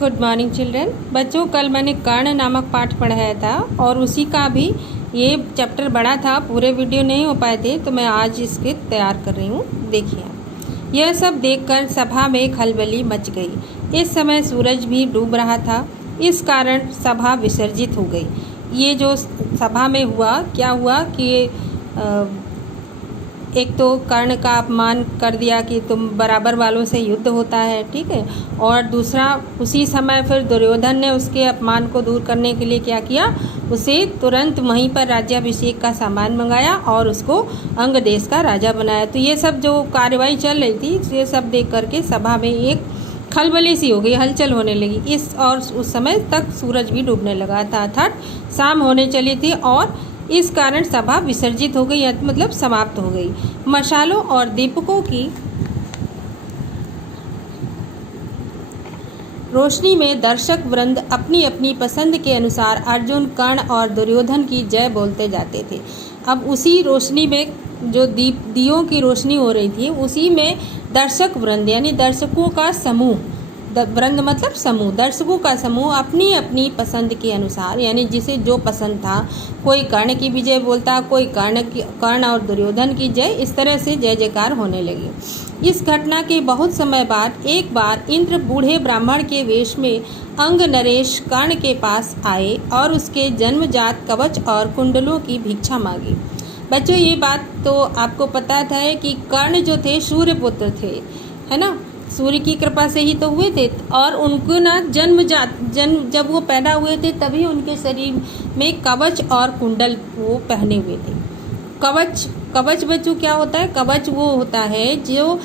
Good morning children. बच्चों, कल मैंने कर्ण नामक पाठ पढ़ाया था और उसी का भी ये चैप्टर बड़ा था, पूरे वीडियो नहीं हो पाए थे, तो मैं आज इसके तैयार कर रही हूँ। देखिए, यह सब देखकर सभा में खलबली मच गई। इस समय सूरज भी डूब रहा था, इस कारण सभा विसर्जित हो गई। ये जो सभा में हुआ, क्या हुआ कि एक तो कर्ण का अपमान कर दिया कि तुम बराबर वालों से युद्ध होता है, ठीक है। और दूसरा, उसी समय फिर दुर्योधन ने उसके अपमान को दूर करने के लिए क्या किया, उसे तुरंत वहीं पर राज्याभिषेक का सामान मंगाया और उसको अंग देश का राजा बनाया। तो ये सब जो कार्रवाई चल रही थी, ये सब देख करके सभा में एक खलबली सी हो गई, हलचल होने लगी। और उस समय तक सूरज भी डूबने लगा था, अर्थात शाम होने चली थी और इस कारण सभा विसर्जित हो गई, मतलब समाप्त हो गई। मशालों और दीपकों की रोशनी में दर्शक वृंद अपनी अपनी पसंद के अनुसार अर्जुन, कर्ण और दुर्योधन की जय बोलते जाते थे। अब उसी रोशनी में जो दियों की रोशनी हो रही थी, उसी में दर्शक वृंद यानी दर्शकों का समूह, वृंद मतलब समूह, दर्शकों का समूह अपनी अपनी पसंद के अनुसार, यानी जिसे जो पसंद था, कोई कर्ण की विजय बोलता, कोई कर्ण और दुर्योधन की जय, इस तरह से जय जयकार होने लगी। इस घटना के बहुत समय बाद एक बार इंद्र बूढ़े ब्राह्मण के वेश में अंग नरेश कर्ण के पास आए और उसके जन्मजात कवच और कुंडलों की भिक्षा मांगी। बच्चों, ये बात तो आपको पता था कि कर्ण जो थे सूर्य पुत्र थे, है ना, सूर्य की कृपा से ही तो हुए थे। और उनको ना जब वो पैदा हुए थे तभी उनके शरीर में कवच और कुंडल वो पहने हुए थे। कवच बच्चों क्या होता है? कवच वो होता है जो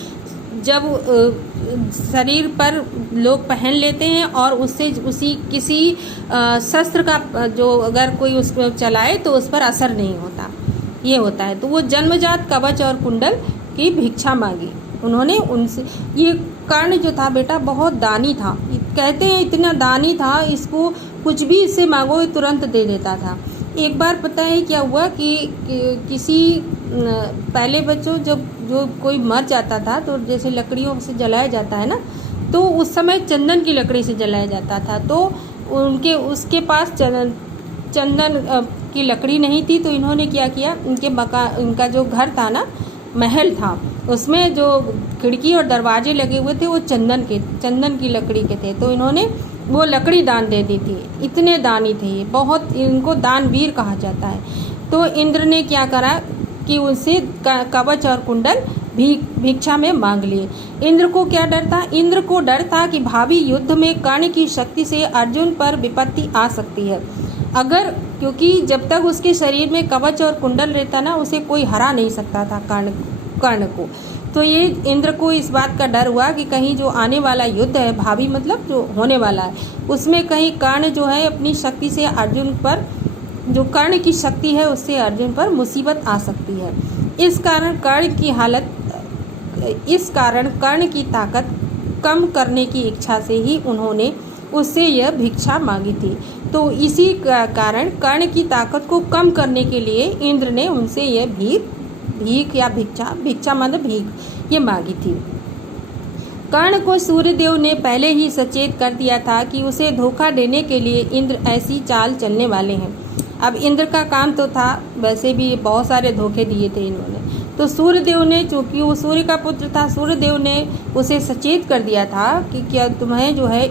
जब शरीर पर लोग पहन लेते हैं और उससे किसी शस्त्र का जो अगर कोई उसको चलाए तो उस पर असर नहीं होता, ये होता है। तो वो जन्मजात कवच और कुंडल की भिक्षा मांगी उन्होंने उनसे। ये कर्ण जो था बेटा बहुत दानी था, कहते हैं इतना दानी था, इसको कुछ भी इससे मांगो ये तुरंत दे देता था। एक बार पता है क्या हुआ कि किसी पहले बच्चों जो कोई मर जाता था तो जैसे लकड़ियों से जलाया जाता है ना, तो उस समय चंदन की लकड़ी से जलाया जाता था। तो उसके पास चंदन की लकड़ी नहीं थी, तो इन्होंने क्या किया, इनका जो घर था ना, महल था, उसमें जो खिड़की और दरवाजे लगे हुए थे वो चंदन की लकड़ी के थे। तो इन्होंने वो लकड़ी दान दे दी थी। इतने दानी थे ये, बहुत, इनको दानवीर कहा जाता है। तो इंद्र ने क्या करा कि उनसे कवच और कुंडल भिक्षा में मांग लिए। इंद्र को क्या डर था? इंद्र को डर था कि भावी युद्ध में कर्ण की शक्ति से अर्जुन पर विपत्ति आ सकती है। क्योंकि जब तक उसके शरीर में कवच और कुंडल रहता ना, उसे कोई हरा नहीं सकता था कर्ण को। तो ये इंद्र को इस बात का डर हुआ कि कहीं जो आने वाला युद्ध है, भावी मतलब जो होने वाला है, उसमें कहीं कर्ण जो है अपनी शक्ति से अर्जुन पर, जो कर्ण की शक्ति है उससे अर्जुन पर मुसीबत आ सकती है। इस कारण कर्ण की ताकत कम करने की इच्छा से ही उन्होंने उससे यह भिक्षा मांगी थी। तो इसी कारण कर्ण की ताकत को कम करने के लिए इंद्र ने उनसे यह भीख या भिक्षा मतलब भीख, ये मांगी थी। कर्ण को सूर्यदेव ने पहले ही सचेत कर दिया था कि उसे धोखा देने के लिए इंद्र ऐसी चाल चलने वाले हैं। अब इंद्र का काम तो था, वैसे भी बहुत सारे धोखे दिए थे इन्होंने। तो सूर्यदेव ने, चूंकि वो सूर्य का पुत्र था, सूर्यदेव ने उसे सचेत कर दिया था कि क्या तुम्हें जो है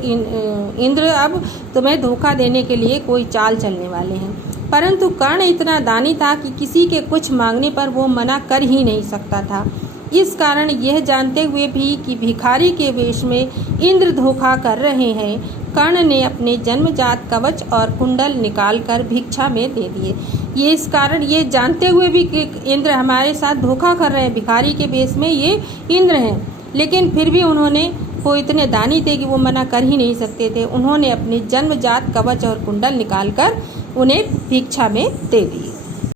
इंद्र अब तुम्हें धोखा देने के लिए कोई चाल चलने वाले हैं। परंतु कर्ण इतना दानी था कि किसी के कुछ मांगने पर वो मना कर ही नहीं सकता था। इस कारण यह जानते हुए भी कि भिखारी के वेश में इंद्र धोखा कर रहे हैं, कर्ण ने अपने जन्मजात कवच और कुंडल निकालकर भिक्षा में दे दिए। ये इस कारण ये जानते हुए भी कि इंद्र हमारे साथ धोखा कर रहे हैं, भिखारी के वेश में ये इंद्र हैं, लेकिन फिर भी वो इतने दानी थे कि वो मना कर ही नहीं सकते थे। उन्होंने अपने जन्मजात कवच और कुंडल निकालकर उन्हें भिक्षा में दे दिए।